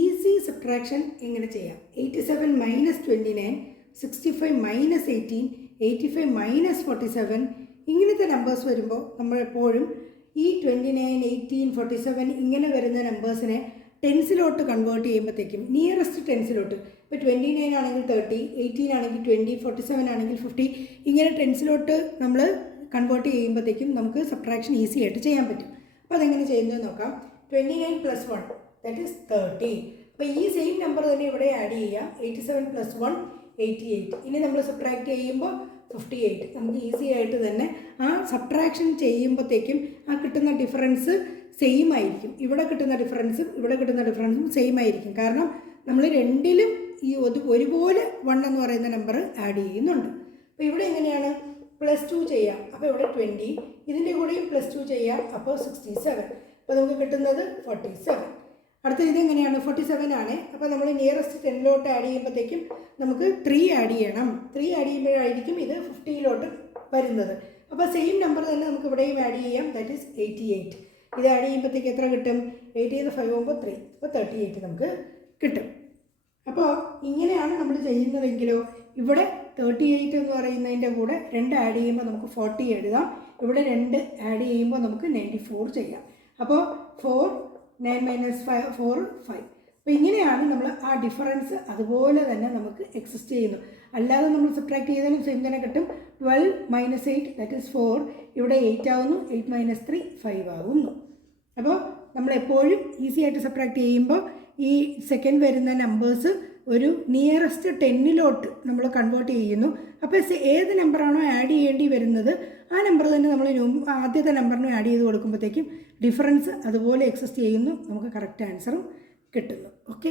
Easy subtraction എങ്ങനെ ചെയ്യാം? 87 minus 29, 65 minus 18, 85 minus 47 ഇങ്ങനത്തെ നമ്പേഴ്സ് വരുമ്പോൾ നമ്മളെപ്പോഴും ഈ 29, 18, 47 ഇങ്ങനെ വരുന്ന നമ്പേഴ്സിനെ ടെൻസിലോട്ട് കൺവേർട്ട് ചെയ്യുമ്പോഴത്തേക്കും നിയറസ്റ്റ് ടെൻസിലോട്ട്, ഇപ്പോൾ 29 ആണെങ്കിൽ 30, 18 ആണെങ്കിൽ 20, 47 ആണെങ്കിൽ 50 ഇങ്ങനെ ടെൻസിലോട്ട് നമ്മൾ കൺവേർട്ട് ചെയ്യുമ്പോഴത്തേക്കും നമുക്ക് സബ്ട്രാക്ഷൻ ഈസി ആയിട്ട് ചെയ്യാൻ പറ്റും. അപ്പോൾ അതെങ്ങനെ ചെയ്യുന്നത് നോക്കാം. 29 പ്ലസ് 1 ദാറ്റ് ഈസ് 30. അപ്പോൾ ഈ സെയിം നമ്പർ തന്നെ ഇവിടെ ആഡ് ചെയ്യുക. 87 പ്ലസ് 1 88. ഇനി നമ്മൾ സബ്ട്രാക്ട് ചെയ്യുമ്പോൾ 58. നമുക്ക് ഈസി ആയിട്ട് തന്നെ ആ സബ്ട്രാക്ഷൻ ചെയ്യുമ്പോഴത്തേക്കും ആ കിട്ടുന്ന ഡിഫറൻസ് സെയിം ആയിരിക്കും. ഇവിടെ കിട്ടുന്ന ഡിഫറൻസും സെയിം ആയിരിക്കും. കാരണം നമ്മൾ രണ്ടിലും ഈ ഒരുപോലെ 1 എന്ന് പറയുന്ന നമ്പർ ആഡ് ചെയ്യുന്നുണ്ട്. അപ്പോൾ ഇവിടെ എങ്ങനെയാണ്? +2 ചെയ്യാം. അപ്പോൾ ഇവിടെ 20, ഇതിൻ്റെ കൂടെയും +2 ചെയ്യാം. അപ്പോൾ 67. അപ്പോൾ നമുക്ക് കിട്ടുന്നത് 47. അടുത്ത ഇതെങ്ങനെയാണ്? 47 ആണ്. അപ്പോൾ നമ്മൾ നിയറസ്റ്റ് 10ലോട്ട് ആഡ് ചെയ്യുമ്പോഴത്തേക്കും നമുക്ക് 3 ആഡ് ചെയ്യണം. 3 ആഡ് ചെയ്യുമ്പോഴായിരിക്കും ഇത് 50ലോട്ട് വരുന്നത്. അപ്പോൾ സെയിം നമ്പർ തന്നെ നമുക്ക് ഇവിടെയും ആഡ് ചെയ്യാം. That is 88. ഇത് ആഡ് ചെയ്യുമ്പോഴത്തേക്ക് എത്ര കിട്ടും? 8 5 ആകുമ്പോൾ 3, അപ്പോൾ 38 നമുക്ക് കിട്ടും. അപ്പോൾ ഇങ്ങനെയാണ് നമ്മൾ ചെയ്യുന്നതെങ്കിലോ ഇവിടെ 38 എന്ന് പറയുന്നതിൻ്റെ കൂടെ 2 ആഡ് ചെയ്യുമ്പോൾ നമുക്ക് 40 എഴുതാം. ഇവിടെ 2 ആഡ് ചെയ്യുമ്പോൾ നമുക്ക് 94 ചെയ്യാം. അപ്പോൾ 4 9 മൈനസ് 4 5. അപ്പോൾ ഇങ്ങനെയാണ് നമ്മൾ ആ ഡിഫറൻസ് അതുപോലെ തന്നെ നമുക്ക് എക്സിസ്റ്റ് ചെയ്യുന്നു. അല്ലാതെ നമ്മൾ സബ്ട്രാക്ട് ചെയ്താലും സെയിം തന്നെ കിട്ടും. 12 മൈനസ് 8 ദാറ്റ് ഈസ് 4. ഇവിടെ 8 ആവുന്നു. 8 മൈനസ് 3 5 ആവുന്നു. അപ്പോൾ നമ്മളെപ്പോഴും ഈസി ആയിട്ട് സബ്ട്രാക്ട് ചെയ്യുമ്പോൾ ഈ സെക്കൻഡ് വരുന്ന നമ്പേഴ്സ് ഒരു നിയറസ്റ്റ് 10ലോട്ട് നമ്മൾ കൺവേർട്ട് ചെയ്യുന്നു. അപ്പോൾ ഏത് നമ്പറാണോ ആഡ് ചെയ്യേണ്ടി വരുന്നത് ആ നമ്പർ തന്നെ നമ്മൾ ആദ്യത്തെ നമ്പറിന് ആഡ് ചെയ്ത് കൊടുക്കുമ്പോഴത്തേക്കും ഡിഫറൻസ് അതുപോലെ എക്സിസ്റ്റ് ചെയ്യുന്നു. നമുക്ക് കറക്റ്റ് ആൻസറും കിട്ടുന്നു. ഓക്കെ.